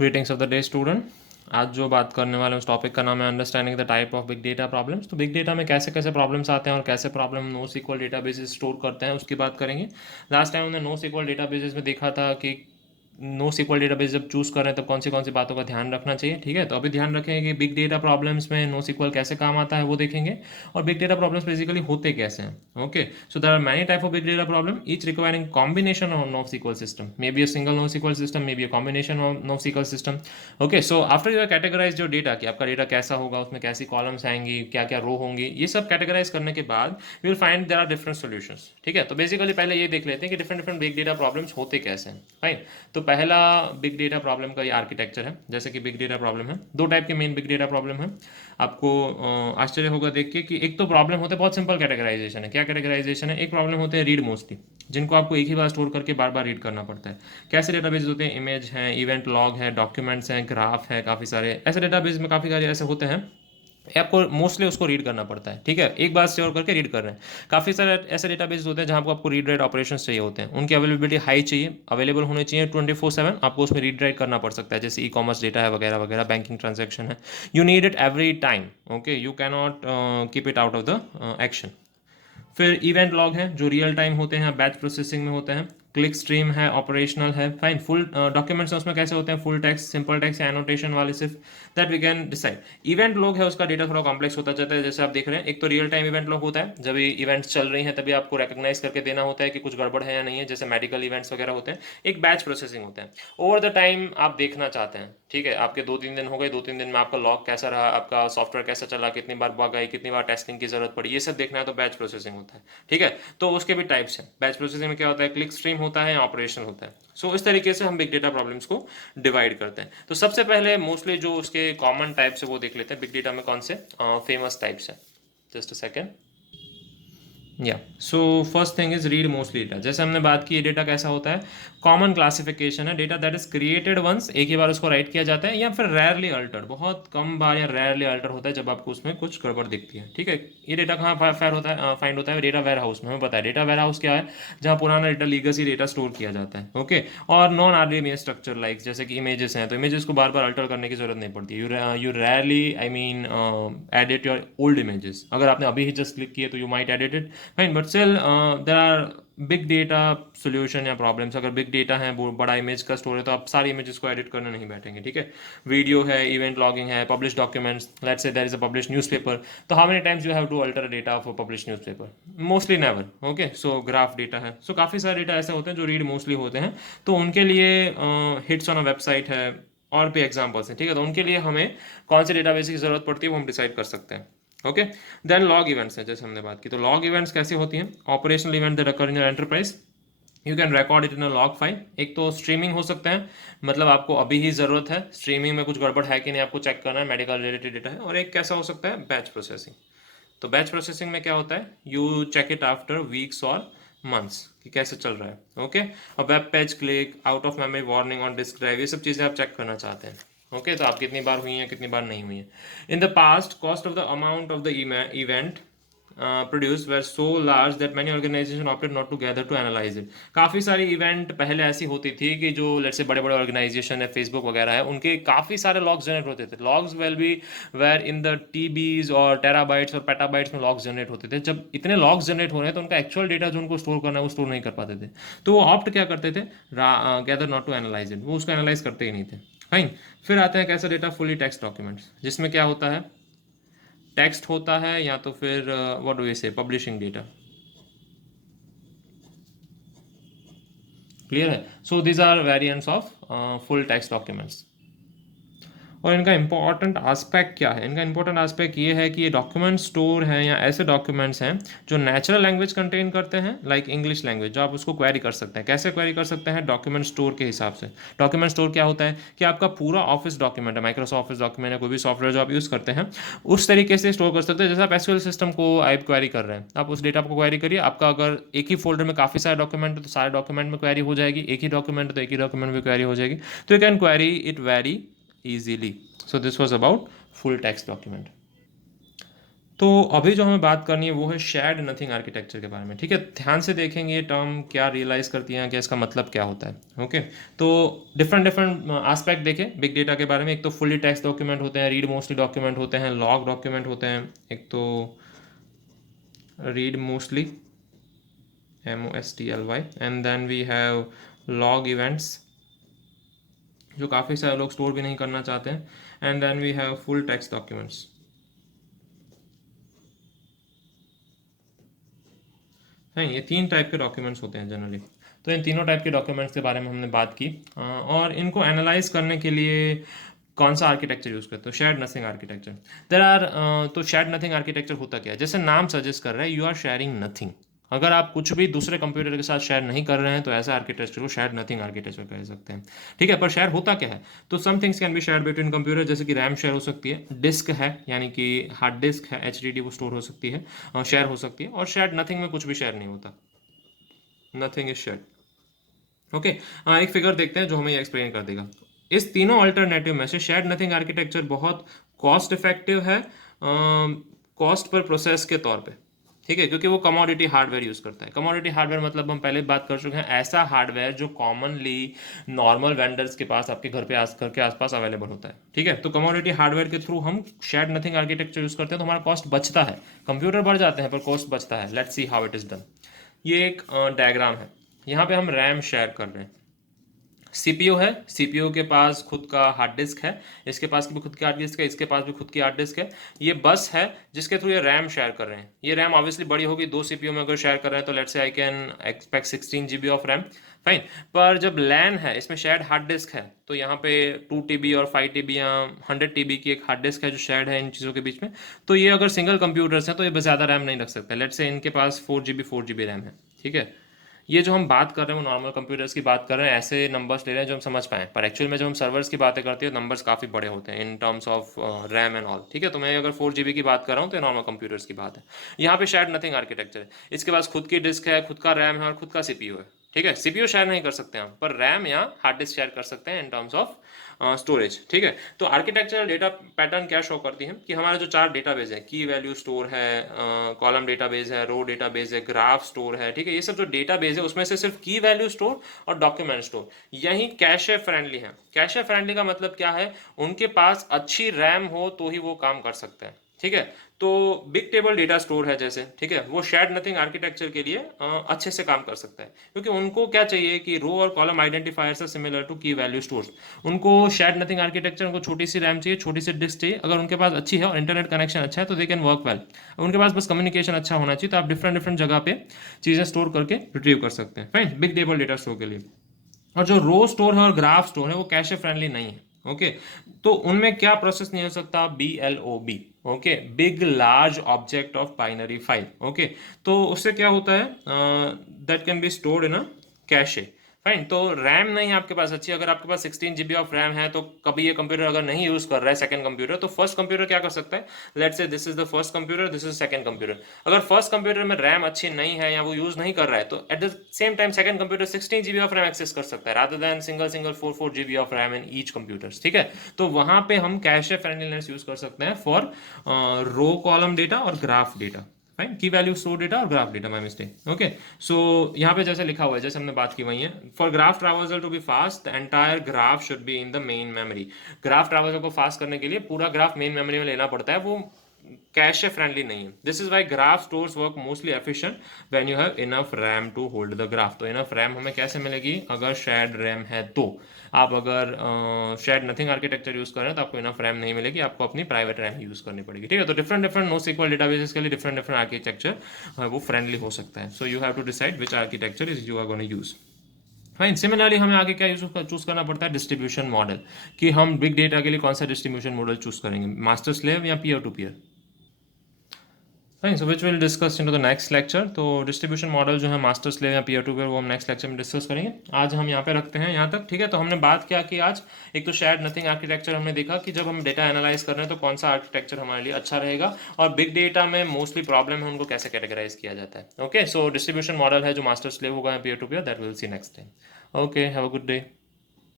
Greetings of the day student. आज जो बात करने वाले हैं उस टॉपिक का नाम है understanding the type of big data problems. तो बिग डेटा में कैसे कैसे प्रॉब्लम्स आते हैं और कैसे problem NoSQL databases store करते हैं उसकी बात करेंगे। लास्ट टाइम हमने नो सीक्वल डेटाबेसेस में देखा था कि नो सीक्वल डेटाबेस जब चूज़ कर रहे हैं तब कौन सी बातों का ध्यान रखना चाहिए। ठीक है, तो अभी ध्यान रखेंगे कि बिग डेटा प्रॉब्लम्स में नो सीक्वल कैसे काम आता है वो देखेंगे, और बिग डेटा प्रॉब्लम्स बेसिकली होते कैसे हैं। Okay, so there are many type of big data problem, each requiring combination of NoSQL system, maybe a single NoSQL system, maybe a combination of NoSQL system. Okay, so after you categorise your data कि आपका data कैसा होगा, उसमें कैसी columns आएंगी, क्या क्या रो होंगी, ये सब कैटेगराइज करने के बाद we will find there are different solutions. ठीक है, तो बेसिकली पहले ये देख लेते हैं कि different different big data problems होते कैसे हैं। फाइन, तो पहला बिग डेटा प्रॉब्लम का ये आर्किटेक्चर है। जैसे कि बिग डेटा प्रॉब्लम है, दो टाइप के मेन बिग डेटा प्रॉब्लम है। आपको आश्चर्य होगा देख के कि एक तो प्रॉब्लम होता है बहुत सिंपल कैटेगराइजेशन है। क्या कैटेगराइजेशन है? एक प्रॉब्लम होते हैं रीड मोस्टली, जिनको आपको एक ही बार स्टोर करके बार बार रीड करना पड़ता है। कैसे डेटाबेस होते हैं? इमेज है, इवेंट लॉग है, डॉक्यूमेंट्स हैं, ग्राफ है, काफ़ी सारे ऐसे डेटाबेस में काफ़ी सारे ऐसे होते हैं, आपको मोस्टली उसको रीड करना पड़ता है। ठीक है, एक बार स्टोर करके रीड कर रहे हैं। काफ़ी सारे ऐसे डेटाबेस होते हैं जहाँ आपको रीड राइट ऑपरेशंस चाहिए होते हैं, उनकी अवेलेबिलिटी हाई चाहिए, अवेलेबल होने चाहिए 24/7। आपको उसमें रीड राइट करना पड़ सकता है, जैसे ई कॉमर्स डेटा है वगैरह वगैरह, बैंकिंग ट्रांजेक्शन है। You need it every time. Okay, you can not keep it out of the action. फिर इवेंट लॉग है जो रियल टाइम होते हैं, बैच प्रोसेसिंग में होते हैं। क्लिक स्ट्रीम है, ऑपरेशनल है। फाइन, फुल डॉक्यूमेंट्स उसमें कैसे होते हैं? फुल टेक्स्ट, सिंपल टेक्स्ट या एनोटेशन वाले सिर्फ, that we can decide. Event log है, उसका डेटा थोड़ा कॉम्प्लेक्स होता जाता है। जैसे आप देख रहे हैं, एक तो रियल टाइम इवेंट लॉग होता है, जब इवेंट्स चल रही हैं तभी आपको रिकॉग्नाइज करके देना होता है कि कुछ गड़बड़ है या नहीं है, जैसे मेडिकल इवेंट्स वगैरह होते हैं। एक बैच प्रोसेसिंग होता है, ओवर द टाइम आप देखना चाहते हैं। ठीक है, आपके 2-3 दिन हो गए, 2-3 दिन में आपका लॉग कैसा रहा, आपका सॉफ्टवेयर कैसा चला, कितनी बार बग आई, कितनी बार टेस्टिंग की जरूरत पड़ी, ये सब देखना है तो बैच प्रोसेसिंग होता है। ठीक है, तो उसके भी टाइप्स हैं। बैच प्रोसेसिंग में क्या होता है? क्लिक स्ट्रीम होता है या ऑपरेशन होता है। सो इस तरीके से हम बिग डेटा प्रॉब्लम्स को डिवाइड करते हैं। तो सबसे पहले मोस्टली जो उसके कॉमन टाइप्स है वो देख लेते हैं, बिग डेटा में कौन से फेमस टाइप्स है। Just a second. या so first thing is read mostly data. जैसे हमने बात की, डेटा कैसा होता है? कॉमन क्लासिफिकेशन है, data that is created once, एक ही बार उसको राइट किया जाता है, या फिर रेयरली अल्टर्ड, बहुत कम बार या रेयरली अल्टर होता है जब आपको उसमें कुछ गड़बड़ दिखती है। ठीक है, ये डेटा कहाँ फायर होता है, फाइंड होता है? डेटा वेयर हाउस में। हमें पता है डेटा वेयर हाउस क्या है, जहाँ पुराना डेटा, लीगसी डेटा स्टोर किया जाता है। ओके, और नॉन आरडीएमए स्ट्रक्चर लाइक जैसे कि इमेजेस हैं, तो इमेजेस को बार बार अल्टर करने की जरूरत नहीं पड़ती। You rarely, I mean, edit your old images. अगर आपने अभी ही जस्ट क्लिक किए तो you might edit it. Fine, but still there are big data solution या प्रॉब्लम्स। अगर बिग डेटा है, बड़ा इमेज का स्टोर है, तो आप सारी इमेजेस को एडिट करने नहीं बैठेंगे। ठीक है, वीडियो है, इवेंट लॉगिंग है, publish documents, let's say there is a publish newspaper, तो how many times you have to alter data of a publish newspaper? Mostly never. Okay, so graph data है, so काफ़ी सारे data ऐसे होते हैं जो read mostly होते हैं, तो उनके लिए हिट्स ऑन अ वेबसाइट है, और भी एग्जाम्पल्स हैं। ठीक है, तो उनके लिए हमें कौन से डेटाबेस की जरूरत पड़ती है वो हम डिसाइड कर सकते हैं। ओके, देन लॉग इवेंट्स है, जैसे हमने बात की, तो लॉग इवेंट्स कैसी होती हैं? Operational event that occur in your enterprise, you can record it in a log file. एक तो स्ट्रीमिंग हो सकता है, मतलब आपको अभी ही ज़रूरत है, स्ट्रीमिंग में कुछ गड़बड़ है कि नहीं आपको चेक करना है, मेडिकल रिलेटेड डेटा है। और एक कैसा हो सकता है? Batch processing. तो बैच प्रोसेसिंग में क्या होता है? You check it after weeks और मंथ्स कि कैसे चल रहा है। ओके, और web page click, out of memory warning on disk drive, ये सब चीज़ें आप चेक करना चाहते हैं। ओके, तो आप कितनी बार हुई हैं, कितनी बार नहीं हुई हैं। In the past, cost of the amount of the event produced were so large that many organizations opted not together to analyze it। काफ़ी सारी इवेंट पहले ऐसी होती थी कि जो लेट्स से बड़े बड़े ऑर्गेनाइजेशन है, फेसबुक वगैरह है, उनके काफ़ी सारे लॉग्स जनरेट होते थे। Logs well be were in the TBs और टेराबाइट्स और पेटाबाइट्स में लॉग्स जनरेट होते थे। जब इतने लॉग्स जनरेट हो रहे हैं तो उनका एक्चुअल डेटा जो उनको स्टोर करना है वो स्टोर नहीं कर पाते थे, तो वो ऑप्ट क्या करते थे? Gather not to analyse it, वो उसको एनालाइज करते ही नहीं थे। फाइन, फिर आते हैं कैसा डेटा? फुली टेक्स्ट डॉक्यूमेंट्स, जिसमें क्या होता है? टेक्स्ट होता है, या तो फिर what do we say, publishing data. Clear है? So these are variants of full text documents. और इनका इंपॉर्टेंट आस्पेक्ट क्या है? इनका इंपॉर्टेंट आस्पेक्ट ये है कि ये डॉक्यूमेंट स्टोर हैं या ऐसे डॉक्यूमेंट्स हैं जो नेचुरल लैंग्वेज कंटेन करते हैं, लाइक इंग्लिश लैंग्वेज, जो आप उसको क्वेरी कर सकते हैं। कैसे क्वेरी कर सकते हैं? डॉक्यूमेंट स्टोर के हिसाब से। डॉक्यूमेंट स्टोर क्या होता है कि आपका पूरा ऑफिस डॉक्यूमेंट है, माइक्रोसॉफ्ट ऑफिस डॉक्यूमेंट है, कोई भी सॉफ्टवेयर जो आप यूज़ करते हैं, उस तरीके से स्टोर कर सकते हैं। जैसे आप एसक्यूएल सिस्टम को आप क्वेरी कर रहे हैं, आप उस डेटा को क्वेरी करिए। आपका अगर एक ही फोल्डर में काफ़ी सारे डॉक्यूमेंट है तो सारे डॉक्यूमेंट में क्वेरी हो जाएगी, एक ही डॉक्यूमेंट है तो एक ही डॉक्यूमेंट में क्वेरी हो जाएगी। तो you can query it very easily. So this was about full text document. तो अभी जो हमें बात करनी है वो है शेयर्ड नथिंग आर्किटेक्चर के बारे में, ठीक है। ध्यान से देखेंगे ये टर्म क्या रियलाइज करती है, क्या इसका मतलब क्या होता है, ओके। तो डिफरेंट डिफरेंट एस्पेक्ट देखें बिग डेटा के बारे में। एक तो फुल्ली टेक्स्ट डॉक्यूमेंट होते हैं, रीड मोस्टली डॉक्यूमेंट होते हैं, लॉग डॉक्यूमेंट होते हैं। एक तो read mostly MOSTLY, and then we have log events जो काफ़ी सारे लोग स्टोर भी नहीं करना चाहते हैं, and then we have full text documents. हैं ये 3 टाइप के डॉक्यूमेंट्स होते हैं जनरली। तो इन तीनों टाइप के डॉक्यूमेंट्स के बारे में हमने बात की, और इनको एनालाइज करने के लिए कौन सा आर्किटेक्चर यूज़ करते हो, shared nothing architecture. There are तो शेयर्ड नथिंग आर्किटेक्चर होता क्या है, जैसे नाम सजेस्ट कर रहा है, यू आर शेयरिंग नथिंग। अगर आप कुछ भी दूसरे कंप्यूटर के साथ शेयर नहीं कर रहे हैं तो ऐसा आर्किटेक्चर को शेयर्ड नथिंग आर्किटेक्चर कह सकते हैं, ठीक है। पर शेयर होता क्या है, तो some things can be share between computer, जैसे कि रैम शेयर हो सकती है, डिस्क है यानी कि हार्ड डिस्क है, HDD वो स्टोर हो सकती है, शेयर हो सकती है। और शेयर्ड नथिंग में कुछ भी शेयर नहीं होता, नथिंग इज शेयर्ड, ओके। एक फिगर देखते हैं जो हमें ये एक्सप्लेन कर देगा। इस तीनों अल्टरनेटिव में से शेयर्ड नथिंग आर्किटेक्चर बहुत कॉस्ट इफेक्टिव है कॉस्ट पर प्रोसेस के तौर पे, ठीक है, क्योंकि वो कमोडिटी हार्डवेयर यूज़ करता है। कमोडिटी हार्डवेयर मतलब हम पहले बात कर चुके हैं, ऐसा हार्डवेयर जो कॉमनली नॉर्मल वेंडर्स के पास आपके घर पे के आसपास अवेलेबल होता है, ठीक है। तो कमोडिटी हार्डवेयर के थ्रू हम शेयर्ड नथिंग आर्किटेक्चर यूज़ करते हैं, तो हमारा कॉस्ट बचता है। कंप्यूटर बढ़ जाते हैं पर कॉस्ट बचता है। Let's see how it is done. ये एक डायग्राम है, यहाँ पे हम रैम शेयर कर रहे हैं, सीपीयू है, सीपीयू के पास खुद का हार्ड डिस्क है, इसके पास भी खुद की हार्ड डिस्क है, इसके पास भी खुद की हार्ड डिस्क है। ये बस है जिसके थ्रू ये रैम शेयर कर रहे हैं। ये रैम ऑब्वियसली बड़ी होगी, 2 सीपीयू में अगर शेयर कर रहे हैं तो let's say I can expect 16 GB of RAM, fine. पर जब लैन है, इसमें शेयर्ड हार्ड डिस्क है, तो यहाँ पे 2 TB और 5 TB या 100 TB की एक हार्ड डिस्क है जो शेयर्ड है इन चीज़ों के बीच में। तो ये अगर सिंगल कंप्यूटर्स हैं तो ये ज़्यादा रैम नहीं रख सकते। लेट्स से इनके पास 4 GB रैम है, ठीक है। ये जो हम बात कर रहे हैं वो नॉर्मल कंप्यूटर्स की बात कर रहे हैं, ऐसे नंबर्स ले रहे हैं जो हम समझ पाएँ। पर एक्चुअल में जब हम सर्वर्स की बातें करते हैं नंबर्स काफ़ी बड़े होते हैं in terms of RAM and all, ठीक है। तो मैं अगर 4 GB की बात कर रहा हूँ तो ये नॉर्मल कंप्यूटर्स की बात है। यहाँ पे शेयर्ड नथिंग आर्किटेक्चर है, इसके पास खुद की डिस्क है, खुद का रैम है और खुद का सीपीयू है, ठीक है। सीपीयू शेयर नहीं कर सकते हम, पर रैम या हार्ड डिस्क शेयर कर सकते हैं इन टर्म्स ऑफ स्टोरेज, ठीक है। तो आर्किटेक्चरल डेटा पैटर्न क्या शो करती है कि हमारे जो 4 डेटाबेस है, की वैल्यू स्टोर है, कॉलम डेटाबेस है, रो डेटाबेस है, ग्राफ स्टोर है, ठीक है। ये सब जो डेटाबेस है उसमें से सिर्फ की वैल्यू स्टोर और डॉक्यूमेंट स्टोर यही कैशे फ्रेंडली है। कैशे फ्रेंडली का मतलब क्या है, उनके पास अच्छी रैम हो तो ही वो काम कर सकते हैं, ठीक है। तो बिग टेबल डेटा स्टोर है जैसे, ठीक है, वो शेयर्ड नथिंग आर्किटेक्चर के लिए अच्छे से काम कर सकता है, क्योंकि उनको क्या चाहिए कि रो और column identifiers are similar to key value stores. उनको शेयर्ड नथिंग आर्किटेक्चर, उनको छोटी सी रैम चाहिए, छोटी सी डिस्क चाहिए, अगर उनके पास अच्छी है और इंटरनेट कनेक्शन अच्छा है तो दे कैन वर्क वेल। उनके पास बस कम्युनिकेशन अच्छा होना चाहिए, तो आप डिफरेंट डिफरेंट जगह पे चीज़ें स्टोर करके रिट्रीव कर सकते हैं, fine, big table data store के लिए। और जो रो स्टोर है और ग्राफ स्टोर है वो कैशे फ्रेंडली नहीं है, ओके। तो उनमें क्या प्रोसेस नहीं हो सकता, BLOB, okay, big large object of binary file, okay. तो उससे क्या होता है, that can be stored in a cache, fine. तो रैम नहीं आपके पास अच्छी, अगर आपके पास 16 GB ऑफ रैम है तो कभी ये कंप्यूटर अगर नहीं यूज कर रहा है सेकंड कंप्यूटर, तो फर्स्ट कंप्यूटर क्या कर सकता है, let's say this is the first computer, this is second computer. अगर फर्स्ट कंप्यूटर में रैम अच्छी नहीं है या वो यूज नहीं कर रहा है तो at the same time second computer 16 GB of RAM access कर सकता है, rather than single 4 GB of RAM in each computer, ठीक है। तो वहां पे हम कैशे फ्रेंडलीनेस यूज कर सकते हैं फॉर रो कॉलम डेटा और graph data, fine. Key value store data और graph data, my mistake, okay. So यहाँ पे जैसे लिखा हुआ है, जैसे हमने बात की वही है, for graph traversal to be fast the entire graph should be in the main memory. Graph traversal को फास्ट करने के लिए पूरा ग्राफ मेन मेमोरी में लेना पड़ता है, वो कैशे फ्रेंडली नहीं है। This is why graph stores work mostly efficient when you have enough RAM to hold the graph. तो इनफ रैम हमें कैसे मिलेगी, अगर शेयर्ड रैम है तो। आप अगर शेयर्ड नथिंग आर्किटेक्चर यूज कर रहे हैं तो आपको इनफ रैम नहीं मिलेगी, आपको अपनी प्राइवेट रैम यूज करनी पड़ेगी, ठीक है। तो different different NoSQL databases के लिए डिफरेंट डिफरेंट आर्किटेक्चर वो फ्रेंडली हो सकता है। So you have to decide which architecture is you are gonna use, fine. Similarly हमें आगे क्या चूज करना पड़ता है, डिस्ट्रीब्यूशन मॉडल, कि हम बिग डेटा के लिए कौन सा डिस्ट्रीब्यूशन मॉडल चूज करेंगे, मास्टर स्लेव या peer to peer, fine. So which will discuss in to the next lecture. तो डिस्ट्रीब्यूशन मॉडल जो है मास्टर स्लेव या पीयर टू पीयर, वो हम नेक्स्ट लेक्चर में डिस्कस करेंगे। आज हम यहाँ पे रखते हैं यहाँ तक, ठीक है। तो हमने बात क्या की आज, एक तो शेयर्ड नथिंग आर्किटेक्चर हमने देखा कि जब हम डेटा एनालाइज कर रहे हैं तो कौन सा आर्किटेक्चर हमारे लिए अच्छा रहेगा, और बिग डेटा में मोस्टली प्रॉब्लम है उनको कैसे कैटेगराइज किया जाता है, ओके। सो डिस्ट्रीब्यूशन मॉडल है जो मास्टर स्लेव होगा या peer to peer, that will see next time, okay. Have a good day.